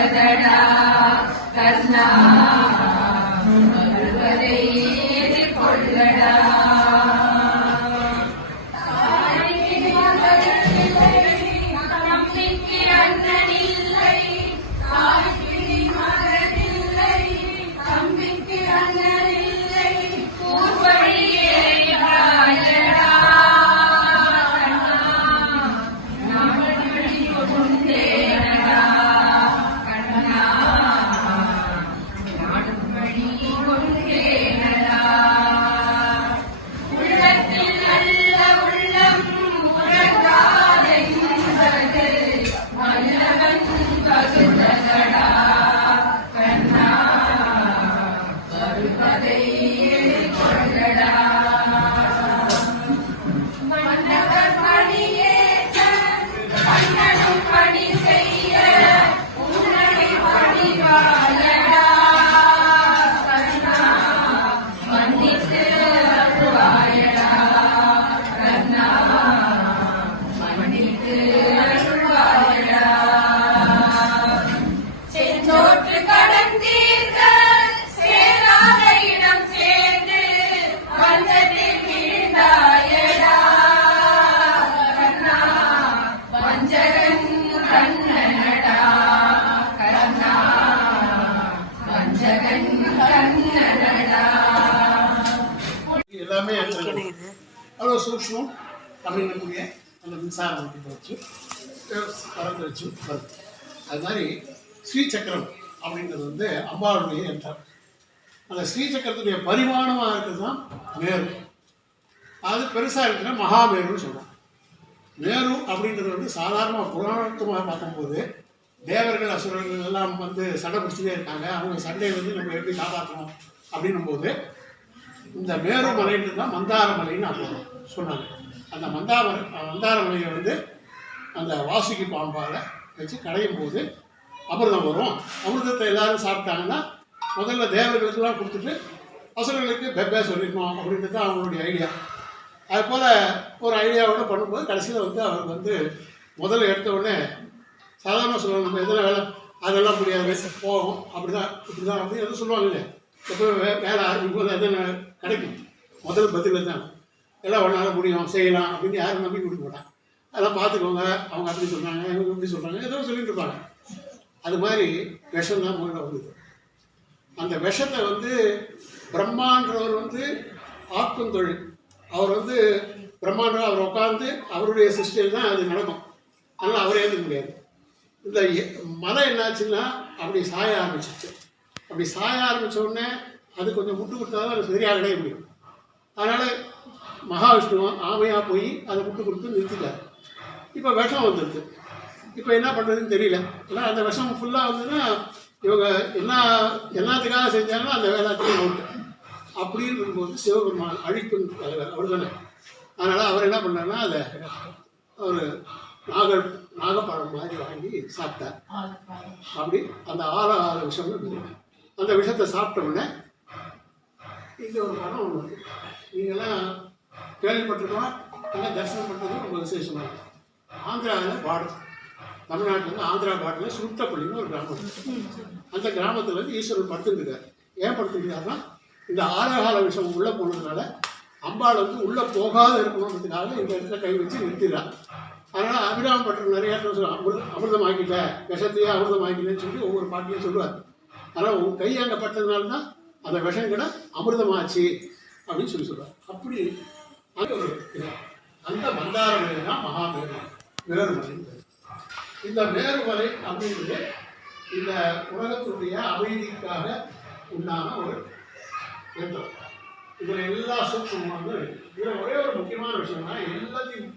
கொண்டதடா கர்ணா வருவதை கொள்ளடா நம்பிக்கை அண்ணனில்லை மகனில்லை தம்பிக்கு அண்ணனில்லை ஊர்வழியே எல்லாமே அவ்வளோ சூக்ஷ்மம் அப்படின்னக்கூடிய அந்த மின்சாரம் வச்சு கலந்து வச்சு வருது. அது மாதிரி ஸ்ரீசக்கரம் அப்படின்றது வந்து அம்பாளுடைய யந்திரம். அந்த ஸ்ரீசக்கரத்துடைய பரிமாணமாக இருக்கிறது தான் மேரு. அது பெருசாக இருக்கிற மகாமேருன்னு சொல்கிறோம். மேரு அப்படின்றது வந்து சாதாரண புராணத்துமாக பார்க்கும்போது தேவர்கள் அசுரர்கள் எல்லாம் வந்து சண்டை பிடிச்சிட்டே இருக்காங்க. அவங்க சண்டையை வந்து நம்ம எப்படி காப்பாற்றணும் அப்படின்னும் போது இந்த மேரு மலைன்றது தான் மந்தார மலைன்னு அப்போ சொன்னாங்க. அந்த மந்தார மலையை வந்து அந்த வாசுகி பாம்பால் வச்சு கடையும் போது அமிர்தம் வரும். அமிர்தத்தை எல்லாரும் சாப்பிட்டாங்கன்னா முதல்ல தேவர்களுக்கெல்லாம் கொடுத்துட்டு அசுரர்களுக்கு பெப்பே சொல்லிடணும் அப்படின்றது தான் அவங்களுடைய ஐடியா. அதுபோல் ஒரு ஐடியாவோட பண்ணும்போது கடைசியில் வந்து அவருக்கு வந்து முதல்ல எடுத்த உடனே சாதாரண சொல்லுவாங்க, நம்ம எதனா வேலை அதெல்லாம் முடியாது போகும் இப்படி தான் வந்து எதுவும் சொல்லுவாங்க இல்லையா. எப்போ வேலை ஆரம்பிக்கும் போது எதுவும் கிடைக்கும் முதல் பதில் தான் எல்லாம் ஒன்றால் முடியும் செய்யலாம் அப்படின்னு யாரும் நம்பி கொடுக்க மாட்டாங்க. அதெல்லாம் பார்த்துக்கோங்க அவங்க அப்படி சொல்கிறாங்க இவங்க இப்படி சொல்கிறாங்க ஏதோ சொல்லிட்டு இருப்பாங்க. அது மாதிரி விஷம் தான் முதல்ல வந்தது. அந்த விஷத்தை வந்து பிரம்மான்றவர் வந்து ஆக்கும் தொழில். அவர் வந்து பிரம்மாண்டம் அவர் உட்காந்து அவருடைய சிஸ்டைல் தான் அது நடக்கும். அதனால் அவரே ஏற்றுக்க முடியாது. இந்த மலை என்னாச்சுன்னா அப்படி சாய ஆரம்பிச்சிச்சு. அப்படி சாய ஆரம்பித்த உடனே அது கொஞ்சம் முட்டு கொடுத்தா தான் அது சரியாக அடைய முடியும். அதனால் மகாவிஷ்ணுவும் ஆமையாக போய் அதை முட்டு கொடுத்து நிறுத்திட்டார். இப்போ விஷம் வந்துடுது. இப்போ என்ன பண்ணுறதுன்னு தெரியல. ஏன்னா அந்த விஷம் ஃபுல்லாக வந்ததுன்னா இவங்க என்னத்துக்காக செஞ்சாலும் அந்த வேலைத்தையும் அவுட்டு அப்படின்னு இருக்கும்போது சிவபெருமான் அழிக்கும் தலைவர் அவர் தானே. அதனால் அவர் என்ன பண்ணார்னா அதை ஒரு நாகப்பழம் மாதிரி வாங்கி சாப்பிட்டார். அப்படி அந்த 6 விஷம்னு அந்த விஷத்தை சாப்பிட்ட உடனே இங்கே ஒரு படம் ஒன்று இருக்குது. நீங்கள்லாம் கேள்விப்பட்டிருக்கலாம், எல்லாம் தரிசனம் பண்ணுறது ரொம்ப விசேஷமாக இருக்கும். ஆந்திராவில் பாடல், தமிழ்நாட்டிலேருந்து ஆந்திரா பாடலில் சுருட்டப்பள்ளின்னு ஒரு கிராமம் இருக்குது. அந்த கிராமத்தில் வந்து ஈஸ்வரன் படுத்துருக்கார். ஏன் படுத்துருக்காருன்னா இந்த ஆரகால விஷம் உள்ளே போனதுனால அம்பாள் வந்து உள்ளே போகாத இருக்கணுன்றதுக்காக இந்த இடத்துல கை வச்சு நிறுத்திடுறார். அதனால் அபிராமப்பட்டர் நிறைய சொல்லுவாங்க, அமிர்தம் ஆக்கிட்ட விஷத்தையே அமிர்தம் ஆக்கிட்டேன்னு சொல்லி ஒவ்வொரு பாட்டியும் சொல்லுவார். ஆனால் உன் கை அங்கே பட்டதுனால தான் அந்த விஷம் கூட அமிர்தமாச்சு அப்படின்னு சொல்லுவார். அப்படி அந்த மந்தார மலை தான் மகாமேரு மேருமலை. இந்த மேருமலை அப்படின்றது இந்த உலகத்துடைய அமைதிக்காக உண்டான ஒரு யந்திரம். இதில் எல்லா சூக்ஷமும் வந்து இதில் ஒரே ஒரு முக்கியமான விஷயம்னா எல்லாத்தையும்